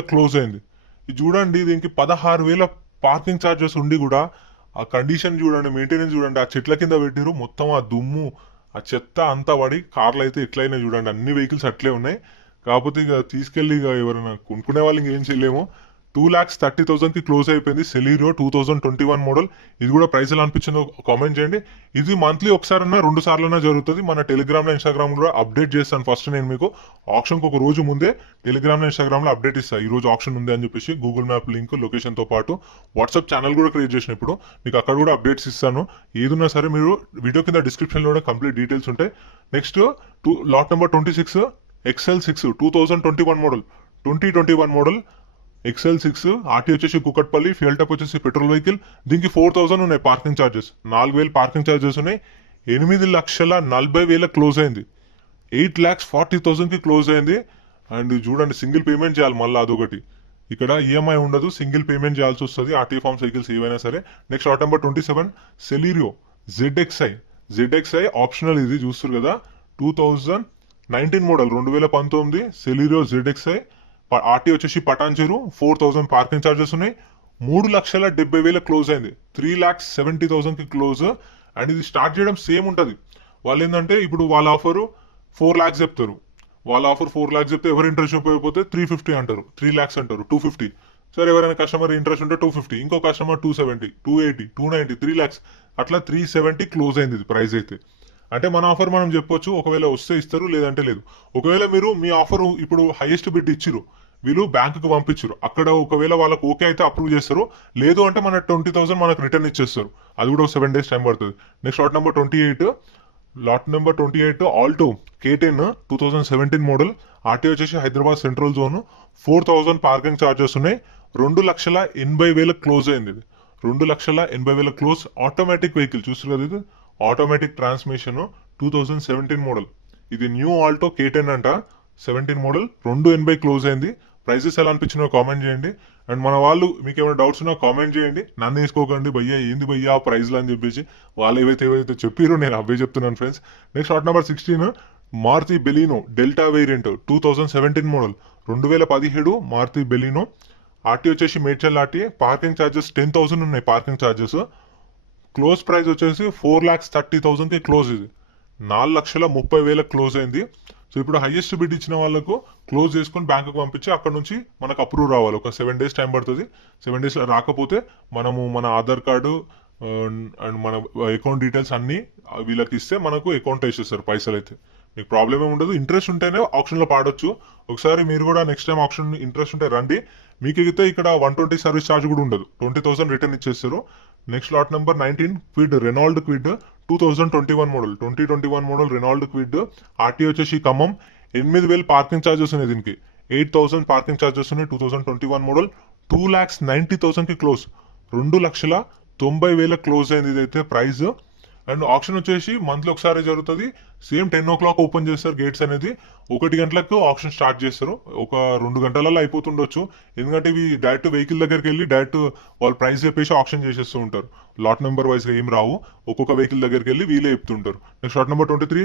Close అయింది. ఇది చూడండి, దీనికి 16,000 పార్కింగ్ ఛార్జెస్ ఉండి కూడా ఆ కండిషన్ చూడండి, మెయింటెనెన్స్ చూడండి, ఆ చెట్ల కింద పెట్టిరు, మొత్తం ఆ దుమ్ము ఆ చెత్త అంతా పడి కార్లు అయితే ఎట్లయినా చూడండి, అన్ని వెహికల్స్ అట్లే ఉన్నాయి. కాకపోతే ఇక తీసుకెళ్లి ఇక ఎవరైనా కొనుక్కునే వాళ్ళు ఇంకేం చేయలేము. 2,30,000 కి క్లోజ్ అయిపోయింది సెలీరియో 2021 మోడల్. ఇది కూడా ప్రైస్ ఎలా అనిపించిందో కామెంట్ చేయండి. ఇది మంత్లీ ఒకసారన్నా 2 సార్లన్నా జరుగుతుంది. మన టెలిగ్రామ్ లో ఇన్స్టాగ్రామ్ కూడా అప్డేట్ చేస్తాను. ఫస్ట్ నేను మీకు ఆప్షన్ కు ఒక రోజు ముందే టెలిగ్రామ్ లో ఇన్స్టాగ్రామ్ లో అప్డేట్ ఇస్తాను, ఈ రోజు ఆప్షన్ ఉంది అని చెప్పేసి. గూగుల్ మ్యాప్ లింక్ లొకేషన్ తో పాటు వాట్సాప్ ఛానల్ కూడా క్రియేట్ చేసినప్పుడు మీకు అక్కడ కూడా అప్డేట్స్ ఇస్తాను. ఏదున్నా సరే మీరు వీడియో కింద డిస్క్రిప్షన్ లో కూడా కంప్లీట్ డీటెయిల్స్ ఉంటాయి. Next lot number 26 XL6 2021 model 2021 model XL6 RT వచ్చేసి కుకట్పల్లి, ఫ్యూయల్ టైప్ వచ్చేసి పెట్రోల్ వెహికల్. దీనికి 4,000 ఉన్నాయి పార్కింగ్ ఛార్జెస్, 4,000 పార్కింగ్ ఛార్జెస్ ఉన్నాయి. 8,40,40,000 క్లోజ్ అయింది. 8,40,000 కి క్లోజ్ అయింది. అండ్ చూడండి, సింగిల్ పేమెంట్ చేయాలి, మళ్ళీ అదొకటి. ఇక్కడ ఈఎంఐ ఉండదు, సింగిల్ పేమెంట్ చేయాల్సి వస్తుంది ఆర్టీ ఫార్మ్స్ వెహికల్స్ ఏవైనా సరే. Next lot number 27 Celerio ZXi optional. ఇది చూస్తారు కదా, 2019 మోడల్ 2019 సెలీరియో ZXi. ఆర్టీ వచ్చేసి పటాన్చెరు, 4,000 పార్కింగ్ ఛార్జెస్ ఉన్నాయి. 3,70,000 క్లోజ్ అయింది. 3,70,000 కి క్లోజ్. అండ్ ఇది స్టార్ట్ చేయడం సేమ్ ఉంటది. వాళ్ళు ఏంటంటే ఇప్పుడు వాళ్ళ ఆఫర్ 4 lakhs చెప్తారు. వాళ్ళ ఆఫర్ 4 lakhs చెప్తే ఎవరు ఇంట్రెస్ట్ చూపకపోతే 350 అంటారు, 3 lakhs అంటారు, 250. సరే, ఎవరైనా కస్టమర్ ఇంట్రెస్ట్ ఉంటే 250, ఇంకో కస్టమర్ 270, 280, 290, 3 lakhs అట్లా 370 క్లోజ్ అయింది ఇది ప్రైస్ అయితే. అంటే మన ఆఫర్ మనం చెప్పొచ్చు, ఒకవేళ వస్తే ఇస్తారు, లేదంటే లేదు. ఒకవేళ మీరు మీ ఆఫర్ ఇప్పుడు హైయెస్ట్ బిడ్ ఇచ్చిరు, వీళ్ళు బ్యాంకుకు పంపించారు, అక్కడ ఒకవేళ వాళ్ళకి ఓకే అయితే అప్రూవ్ చేస్తారు, లేదు అంటే మన 20,000 మనకు రిటర్న్ ఇచ్చేస్తారు. అది కూడా 7 days టైం పడుతుంది. Next lot number 28 Alto K10 2017 model. RT వచ్చేసి Hyderabad central zone, 4,000 parking charges ఉన్నాయి. 2,80,000 క్లోజ్ అయింది. ఇది 2,80,000 క్లోజ్. ఆటోమేటిక్ వెహికల్ చూస్తారు కదా, ఇది ఆటోమేటిక్ ట్రాన్స్మిషన్ 2017 మోడల్. ఇది న్యూ ఆల్టో K10 అంట, 17 మోడల్. 280 క్లోజ్ అయింది. ప్రైజెస్ ఎలా అనిపించినో కామెంట్ చేయండి. అండ్ మన వాళ్ళు మీకు ఏమైనా డౌట్స్ ఉన్నా కామెంట్ చేయండి. నన్ను వేసుకోకండి, భయ్యా ఏంది భయ్యా ప్రైజ్లు అని చెప్పేసి. వాళ్ళు ఏవైతే చెప్పారో నేను అవే చెప్తున్నాను friends. Next lot number 16 Maruti Baleno delta variant 2017 model. 2017 Maruti Baleno. RT వచ్చేసి మేడ్చల్ ఆర్టీ. పార్కింగ్ ఛార్జెస్ 10,000 ఉన్నాయి పార్కింగ్ ఛార్జెస్. క్లోజ్ ప్రైస్ వచ్చేసి 4,30,000 కి క్లోజ్. ఇది 4,30,000 క్లోజ్ అయింది. సో ఇప్పుడు హైయెస్ట్ బిడ్ ఇచ్చిన వాళ్ళకు క్లోజ్ చేసుకుని బ్యాంకుకు పంపించి అక్కడ నుంచి మనకు అప్రూవ్ రావాలి. ఒక 7 days టైం పడుతుంది. 7 days రాకపోతే మనము మన ఆధార్ కార్డు అండ్ మన అకౌంట్ డీటెయిల్స్ అన్ని వీళ్ళకి ఇస్తే మనకు అకౌంట్ వేసేస్తారు పైసలు. అయితే మీకు ప్రాబ్లం ఏమి ఉండదు. ఇంట్రెస్ట్ ఉంటేనే ఆప్షన్ లో పాడొచ్చు. ఒకసారి మీరు కూడా నెక్స్ట్ టైం ఆప్షన్ ఇంట్రెస్ట్ ఉంటే రండి. మీకు అయితే ఇక్కడ 120 సర్వీస్ ఛార్జ్ కూడా ఉండదు, 20,000 రిటర్న్ ఇచ్చేస్తారు. Next lot number 19 Kwid Renault Kwid 2021 model. 2021 model Renault Kwid. RT వచ్చేసి ఖమ్మం. 8,000 పార్కింగ్ ఛార్జెస్ ఉన్నాయి దీనికి. 8,000 పార్కింగ్ ఛార్జెస్ ఉన్నాయి. 2021 మోడల్. 2,90,000 కి క్లోజ్. 2,90,000 క్లోజ్ అయింది ఇదైతే ప్రైస్. అండ్ ఆప్షన్ వచ్చేసి మంత్లీ ఒకసారి జరుగుతుంది. సేమ్ 10 o'clock ఓపెన్ చేస్తారు గేట్స్ అనేది. 1 గంటలకు ఆప్షన్ స్టార్ట్ చేస్తారు. ఒక 2 గంటలలో అయిపోతుండొచ్చు, ఎందుకంటే ఇవి డైరెక్ట్ వెహికల్ దగ్గరికి వెళ్ళి డైరెక్ట్ వాళ్ళు ప్రైస్ చెప్పేసి ఆప్షన్ చేసేస్తూ ఉంటారు. లాట్ నెంబర్ వైజ్ గా ఏం రావు, ఒక్కొక్క వెహికల్ దగ్గరికి వెళ్ళి వీలే చెప్తుంటారు. Next lot number 23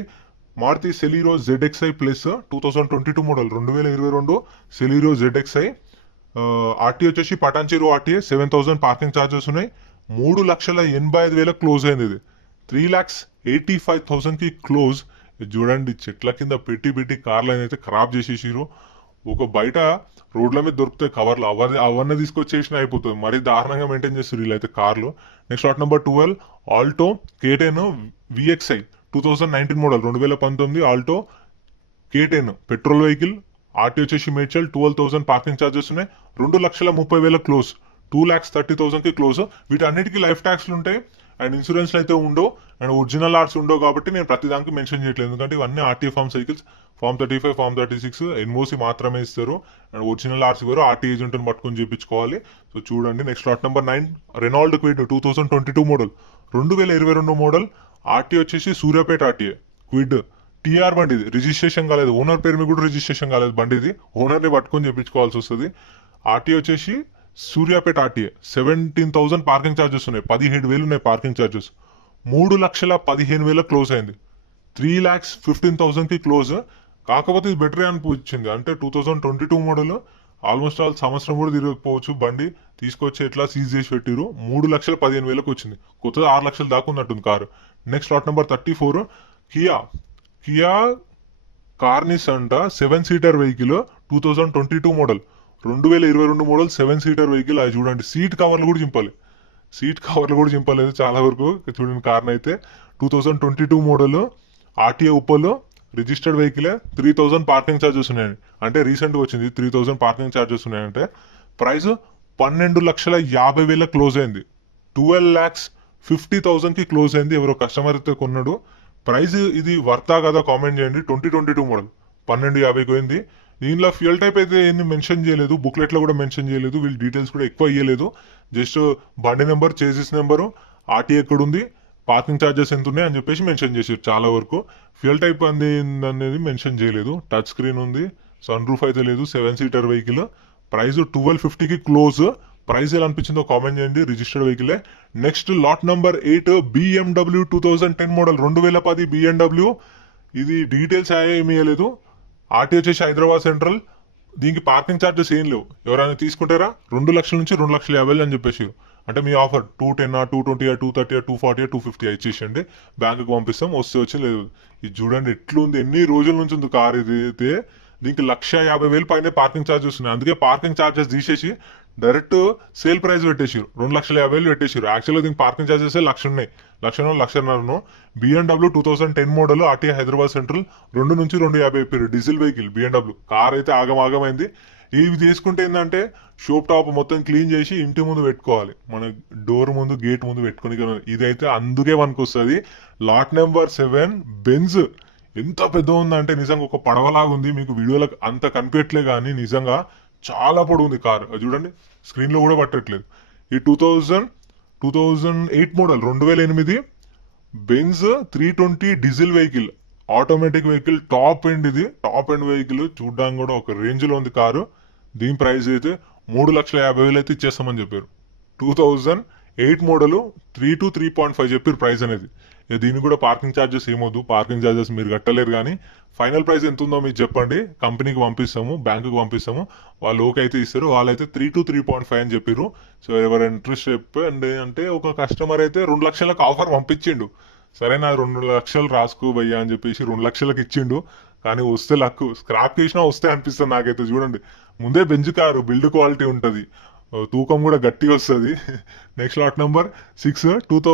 Maruti Celerio ZXi plus 2022 model. 2022 Celerio ZXi. RT వచ్చేసి పటాన్చెరు ఆర్టీ. 7,000 పార్కింగ్ ఛార్జెస్ ఉన్నాయి. 3,85,000 క్లోజ్ అయింది ఇది. 3,85,000 కి క్లోజ్. చూడండి, చెట్ల కింద పెట్టి కార్లు అయితే ఖరాబ్ చేసేసారు. ఒక బయట రోడ్ల మీద దొరుకుతాయి కవర్లు, అవన్నీ తీసుకొచ్చేసిన అయిపోతుంది. మరీ దారుణంగా మెయింటైన్ చేస్తారు వీళ్ళైతే కార్లు. Next lot number 12 Alto K10 VXi 2019 model. 2019 Alto K10 petrol vehicle. RT వచ్చేసి మేడ్చల్. 12,000 పార్కింగ్ ఛార్జెస్ ఉన్నాయి. 2,30,000 క్లోజ్. 2,30,000 కి క్లోజ్. వీటన్నిటికీ లైఫ్ ట్యాక్స్లు ఉంటాయి అండ్ ఇన్సూరెన్స్ అయితే ఉండవు అండ్ ఒరిజినల్ ఆర్ట్స్ ఉండవు, కాబట్టి నేను ప్రతి దానికి మెన్షన్ చేయట్లేదు. ఎందుకంటే ఇవన్నీ RT form cycles. Form 35, form 36 NOC మాత్రమే ఇస్తారు అండ్ ఒరిజినల్ ఆర్ట్స్ ఇవ్వరు. ఆర్టీ ఏజెంట్ని పట్టుకొని చేయించుకోవాలి. సో చూడండి. Next lot number 9 Renault Kwid 2022 model. 2022 model. RT వచ్చేసి సూర్యాపేట ఆర్టీఏ క్విడ్. టీఆర్ బండి. ఇది రిజిస్ట్రేషన్ కాలేదు, ఓనర్ పేరు మీద కూడా రిజిస్ట్రేషన్ కాలేదు బండి. ఇది ఓనర్ని పట్టుకొని చేయించుకోవాల్సి వస్తుంది. ఆర్టీ వచ్చేసి సూర్యాపేట ఆర్టీఏ. 17,000 పార్కింగ్ ఛార్జెస్ ఉన్నాయి. 17,000 ఉన్నాయి పార్కింగ్ ఛార్జెస్. 3,15,000 క్లోజ్ అయింది. 3,15,000 కి క్లోజ్. కాకపోతే ఇది బెటర్ అనిపించింది. అంటే 2022 మోడల్ ఆల్మోస్ట్ ఆల్ సంవత్సరం కూడా తిరగకపోవచ్చు బండి. తీసుకొచ్చి ఎట్లా సీజ్ చేసి పెట్టిరు. 3,15,000 వచ్చింది. కొత్తది 6 లక్షలు దాకా ఉన్నట్టుంది car. Next lot number 34 Kia Kia Carens అంట 7 seater vehicle 2022 model 2022 model 7 seater vehicle. అది చూడండి సీట్ కవర్లు కూడా చింపలేదు చాలా వరకు. చూడండి కార్ని అయితే 2022 model RTA Uppal registered vehicle. 3,000 parking charges ఉన్నాయండి. అంటే రీసెంట్గా వచ్చింది 3,000 పార్కింగ్ ఛార్జెస్ ఉన్నాయంటే. ప్రైస్ 12,50,000 క్లోజ్ అయింది. 12,50,000 క్లోజ్ అయింది. ఎవరో కస్టమర్ అయితే కొన్నాడు. ప్రైస్ ఇది వర్తా కదా కామెంట్ చేయండి. 2022 మోడల్ 12,50 పోయింది. దీనిలో ఫ్యూయల్ టైప్ అయితే ఏంది మెన్షన్ చేయలేదు. బుక్లెట్ లో కూడా మెన్షన్ చేయలేదు. వీళ్ళు డీటెయిల్స్ కూడా ఎక్కువ ఇయ్యలేదు. జస్ట్ బండి నెంబర్, చేసిస్ నెంబరు, ఆర్టీ ఎక్కడ ఉంది, పార్కింగ్ ఛార్జెస్ ఎంత ఉన్నాయి అని చెప్పేసి మెన్షన్ చేశారు. చాలా వరకు ఫ్యూయల్ టైప్ అనేది మెన్షన్ చేయలేదు. టచ్ స్క్రీన్ ఉంది, సన్ రూఫ్ అయితే లేదు. 7 seater vehicle. Price 12,50 close. Price ఎలా అనిపించిందో కామెంట్ చేయండి. Registered vehicle. Next lot number 8 BMW 2010 model 2010 BMW. ఇది డీటెయిల్స్ ఏమీ ఇవ్వలేదు. ఆర్టీ వచ్చేసి హైదరాబాద్ సెంట్రల్. దీనికి పార్కింగ్ ఛార్జెస్ ఏం లేవు. ఎవరైనా తీసుకుంటారా 2 లక్షల నుంచి 2,50,000 అని చెప్పేసి. అంటే మీ ఆఫర్ 210, 220, 230, 240, 250 ఇచ్చేసండి. బ్యాంకుకి పంపిస్తాం. వస్తే వచ్చి లేదు. ఇది చూడండి ఎట్లుంది, ఎన్ని రోజుల నుంచి ఉంది కార్. ఇది అయితే దీనికి 1,50,000 పైన పార్కింగ్ ఛార్జెస్ ఉన్నాయి. అందుకే పార్కింగ్ ఛార్జెస్ తీసేసి డైరెక్ట్ సేల్ ప్రైస్ పెట్టేసారు. 2,50,000 పెట్టేసారు. యాక్చువల్గా దీనికి పార్కింగ్ ఛార్జెస్ 1,00,000 ఉన్నాయి. 1,00,000 BMW 2010 model RTI Hyderabad central 2 నుంచి 2,50 చెప్పారు. Diesel vehicle BMW. కార్ అయితే ఆగమైంది. ఇవి తీసుకుంటే ఏంటంటే షోప్ టాప్ మొత్తం క్లీన్ చేసి ఇంటి ముందు పెట్టుకోవాలి. మన డోర్ ముందు, గేట్ ముందు పెట్టుకుని. ఇదైతే అందుకే మనకు వస్తుంది. Lot number 7 Benz. ఎంత పెద్ద ఉందంటే నిజంగా ఒక పడవలాగా ఉంది. మీకు వీడియోలకు అంత కనిపించట్లే కానీ నిజంగా చాలా పొడవు ఉంది కార్. చూడండి స్క్రీన్ లో కూడా పట్టట్లేదు. ఈ 2008 model 2008 Benz 320 diesel vehicle, automatic vehicle. Top end ఇది. టాప్ ఎండ్ వెహికల్ చూడడానికి కూడా ఒక రేంజ్ లో ఉంది కారు. దీని ప్రైస్ అయితే 3,50,000 అయితే ఇచ్చేస్తామని చెప్పారు. 2008 మోడల్ 3 to 3.5 చెప్పారు ప్రైస్ అనేది. దీనికి కూడా పార్కింగ్ ఛార్జెస్ ఏమొద్దు. పార్కింగ్ ఛార్జెస్ మీరు కట్టలేరు. కానీ ఫైనల్ ప్రైస్ ఎంత ఉందో మీరు చెప్పండి. కంపెనీకి పంపిస్తాము, బ్యాంకుకి పంపిస్తాము. వాళ్ళు ఓకే అయితే ఇస్తారు. వాళ్ళైతే 3 to 3.5 అని చెప్పారు. సో ఎవరు ఇంట్రెస్ట్ చెప్పండి అంటే ఒక కస్టమర్ అయితే 2 లక్షలకు ఆఫర్ పంపించిండు. సరే నా 2 లక్షలు రాసుకో భయ్యా అని చెప్పేసి 2 లక్షలకు ఇచ్చిండు. కానీ వస్తే లక్కు. స్క్రాప్ చేసినా వస్తే అనిపిస్తుంది నాకైతే. చూడండి ముందే బెంజ్ కారు, బిల్డ్ క్వాలిటీ ఉంటుంది, తూకం కూడా గట్టిగా వస్తుంది. Next lot number 6 2000